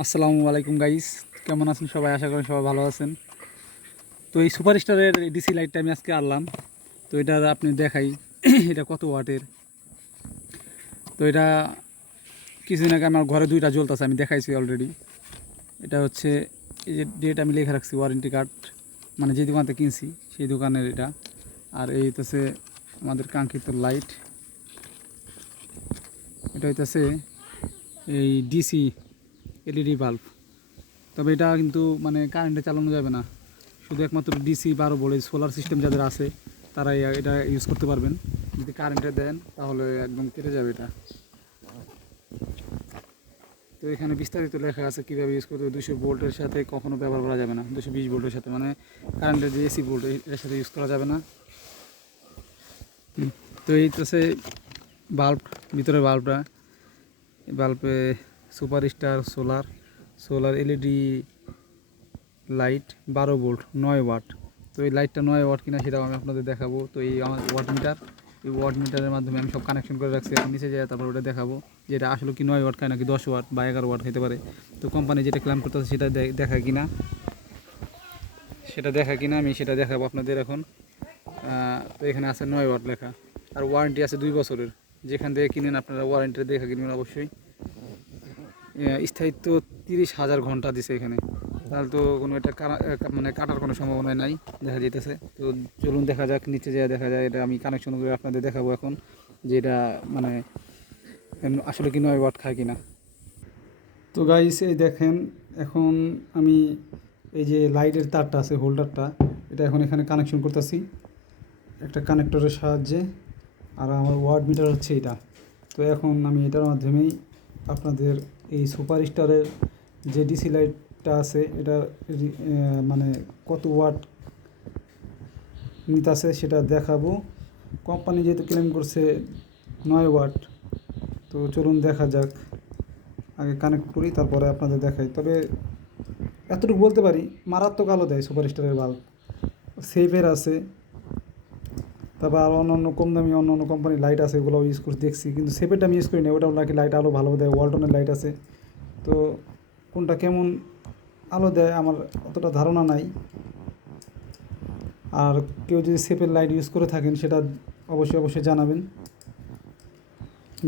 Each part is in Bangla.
আসসালামু আলাইকুম গাইস, কেমন আছেন সবাই? আশা করি সবাই ভালো আছেন। তো এই সুপারস্টারের ডিসি লাইটটা আমি আজকে আনলাম। তো এটা আপনি দেখাই এটা কত ওয়াটের। তো এটা কিছুদিন আগে আমার ঘরে দুইটা জ্বলতেছে, আমি দেখাইছি অলরেডি। এটা হচ্ছে এই যে ডেট আমি লিখে রাখছি, ওয়ারেন্টি কার্ড, মানে যে দোকানতে কিনছি সেই দোকানের এটা। আর এই হইতেছে আমাদের কাঙ্ক্ষিত লাইট। এটা হইতেছে এই ডিসি এলইডি বাল্ব। তবে এটা কিন্তু মানে কারেন্টে চালানো যাবে না, শুধু একমাত্র ডিসি 12 ভোল্ট সোলার সিস্টেম যাদের আছে তারাই এটা ইউজ করতে পারবেন। যদি কারেন্টে দেন তাহলে একদম কেটে যাবে এটা। তো এখানে বিস্তারিত লেখা আছে কীভাবে ইউজ করতে হবে। 200 ভোল্টের সাথে কখনো ব্যবহার করা যাবে না, 220 ভোল্টের সাথে, মানে কারেন্টের যে এসি ভোল্ট এর সাথে ইউজ করা যাবে না। তো এই তো সে বাল্ব, ভিতরে বাল্বটা, বাল্বে super star solar solar LED light 12 volt 9 watt. তো এই লাইটটা 9 ওয়াট কিনা সেটাও আমি আপনাদের দেখাবো। তো এই আমার ওয়াট মিটার, এই ওয়াট মিটারের মাধ্যমে আমি সব কানেকশন করে রাখছি। এখন নিচে যায় তারপর ওটা দেখাবো যে এটা আসলে কি 9 ওয়াট খায় নাকি 10 ওয়াট বা 11 ওয়াট হতে পারে। তো কোম্পানি যেটা ক্লেম করতেছে সেটা দেখায় কিনা, আমি সেটা দেখাবো আপনাদের এখন। তো এখানে আছে 9 ওয়াট লেখা, আর ওয়ারেন্টি আছে 2 বছরের। যেখান থেকে কিনেন আপনারা ওয়ারেন্টি দেখে কিনবেন অবশ্যই। স্থায়িত্ব 30,000 ঘন্টা দিছে এখানে, তাহলে তো কোনো একটা মানে কাটার কোনো সম্ভাবনা নাই দেখা যেতেছে। তো চলুন দেখা যাক, নিচে যেয়ে দেখা যায়। এটা আমি কানেকশন করে আপনাদের দেখাবো এখন যে এটা মানে আসলে কি 9 ওয়াট খায় কিনা। তো গাইস এই দেখেন, এখন আমি এই যে লাইটের তারটা আছে, হোল্ডারটা, এটা এখন এখানে কানেকশন করতেছি একটা কানেক্টরের সাহায্যে। আর আমার ওয়াট মিটার হচ্ছে এটা। তো এখন আমি এটার মাধ্যমেই আপনাদের এই সুপার স্টারের যে ডিসি লাইটটা আছে এটা মানে কত ওয়াট নিতেছে সেটা দেখাবো। কোম্পানি যেহেতু ক্লেম করছে 9 ওয়াট, তো চলুন দেখা যাক। আগে কানেক্ট করি তারপরে আপনাদের দেখাই। তবে এতটুকু বলতে পারি, মারাত্মক আলো দেয় সুপার স্টারের বাল্ব। সেভের আছে, তারপর আরও অন্য কম দামি অন্য কোম্পানির লাইট আছে, ওগুলো ইউজ করে দেখছি, কিন্তু সেভেরটা আমি ইউজ করি না। ওটাও নাকি লাইট আলো ভালো দেয়, ওয়ালটনের লাইট আছে। তো কোনটা কেমন আলো দেয় আমার অতটা ধারণা নাই। আর কেউ যদি সেভের লাইট ইউজ করে থাকেন সেটা অবশ্যই জানাবেন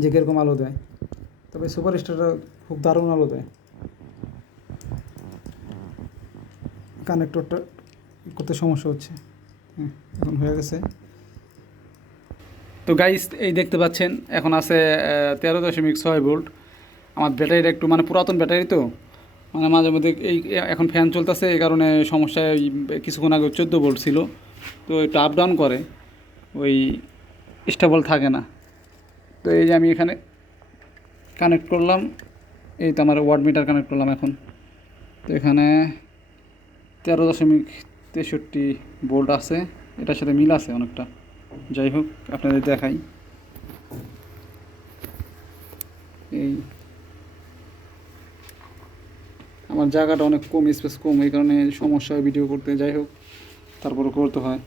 যে কীরকম আলো দেয়। তবে সুপার স্টারটা খুব দারুণ আলো দেয়। কানেক্টরটা করতে সমস্যা হচ্ছে, হ্যাঁ এখন হয়ে গেছে। তো গাইস এই দেখতে পাচ্ছেন এখন আছে 13.6 ভোল্ট। আমার ব্যাটারিটা একটু মানে পুরাতন ব্যাটারি, তো মানে মাঝে মধ্যে এই এখন ফ্যান চলতেছে এই কারণে সমস্যায় কিছুক্ষণ আগে 14 ভোল্ট ছিল, তো একটু আপ ডাউন করে, ওই স্টেবল থাকে না। তো এই যে আমি এখানে কানেক্ট করলাম, এই তো আমার ওয়াট মিটার কানেক্ট করলাম এখন। তো এখানে 13.63 ভোল্ট আছে, এটার সাথে মিল আছে অনেকটা। যাই হোক আপনাদের দেখাই। এই আমার জায়গাটা অনেক কম, স্পেস কম, এই কারণে সমস্যা হয় ভিডিও করতে। যাই হোক তারপরে করতে হয়।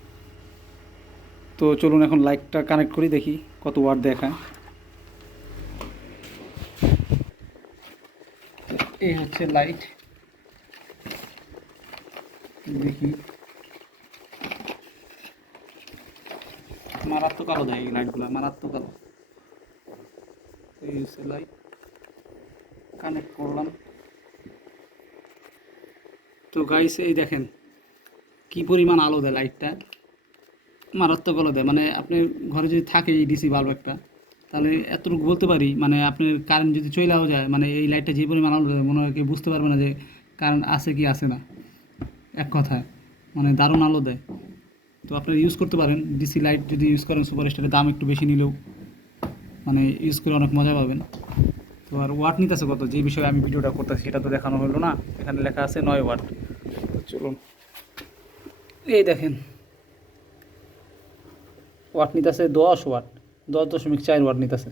তো চলুন এখন লাইটটা কানেক্ট করি, দেখি কত ওয়াট দেখায়। এই হচ্ছে লাইট, দেখি মারাত্মক আলো দেয় এই লাইটগুলো, মারাত্মক আলো। এই হচ্ছে লাইট, কানেক্ট করলাম। তো গাইস এই দেখেন কি পরিমাণ আলো দেয় লাইটটা, মারাত্মক আলো দেয়। মানে আপনার ঘরে যদি থাকে এই ডিসি বাল্ব একটা, তাহলে এতটুকু বলতে পারি, মানে আপনার কারেন্ট যদি চলেও যায়, মানে এই লাইটটা যে পরিমাণ আলো দেয় মনে হয় কেউ বুঝতে পারবে না যে কারেন্ট আছে কি আছে না। এক কথায় মানে দারুণ আলো দেয়। তো আপনারা ইউজ করতে পারেন ডিসি লাইট, যদি ইউজ করেন সুপার স্টারের দাম একটু বেশি নিলেও মানে ইউজ করে অনেক মজা পাবেন। তো আর ওয়াট নিতেছে কত, যে বিষয়ে আমি ভিডিওটা করতেছি সেটা তো দেখানো হলো না। এখানে লেখা আছে 9 ওয়াট। তো চলুন এই দেখেন ওয়াট নিতেছে 10 ওয়াট, 10.4 ওয়াট নিতেছে।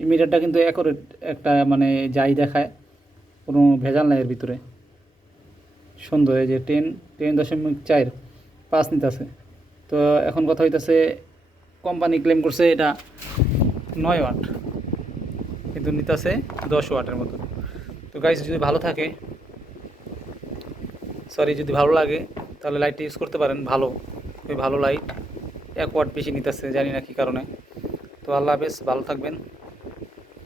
এই মিটারটা কিন্তু অ্যাকুরেট একটা, মানে যাই দেখায় কোনো ভেজাল নাই এর ভিতরে। সুন্দর, এই যে 10.4 নিতেছে। তো এখন কথা হইতেছে কোম্পানি ক্লেম করছে এটা 9 ওয়াট, কিন্তু নিতেছে 10 ওয়াটের মতো। তো গাইস যদি ভালো থাকে, যদি ভালো লাগে তাহলে লাইটটা ইউজ করতে পারেন, ভালো, খুবই ভালো লাইট। 1 ওয়াট বেশি নিতেছে, জানি না কী কারণে। তো আল্লাহ হাফেজ, ভালো থাকবেন।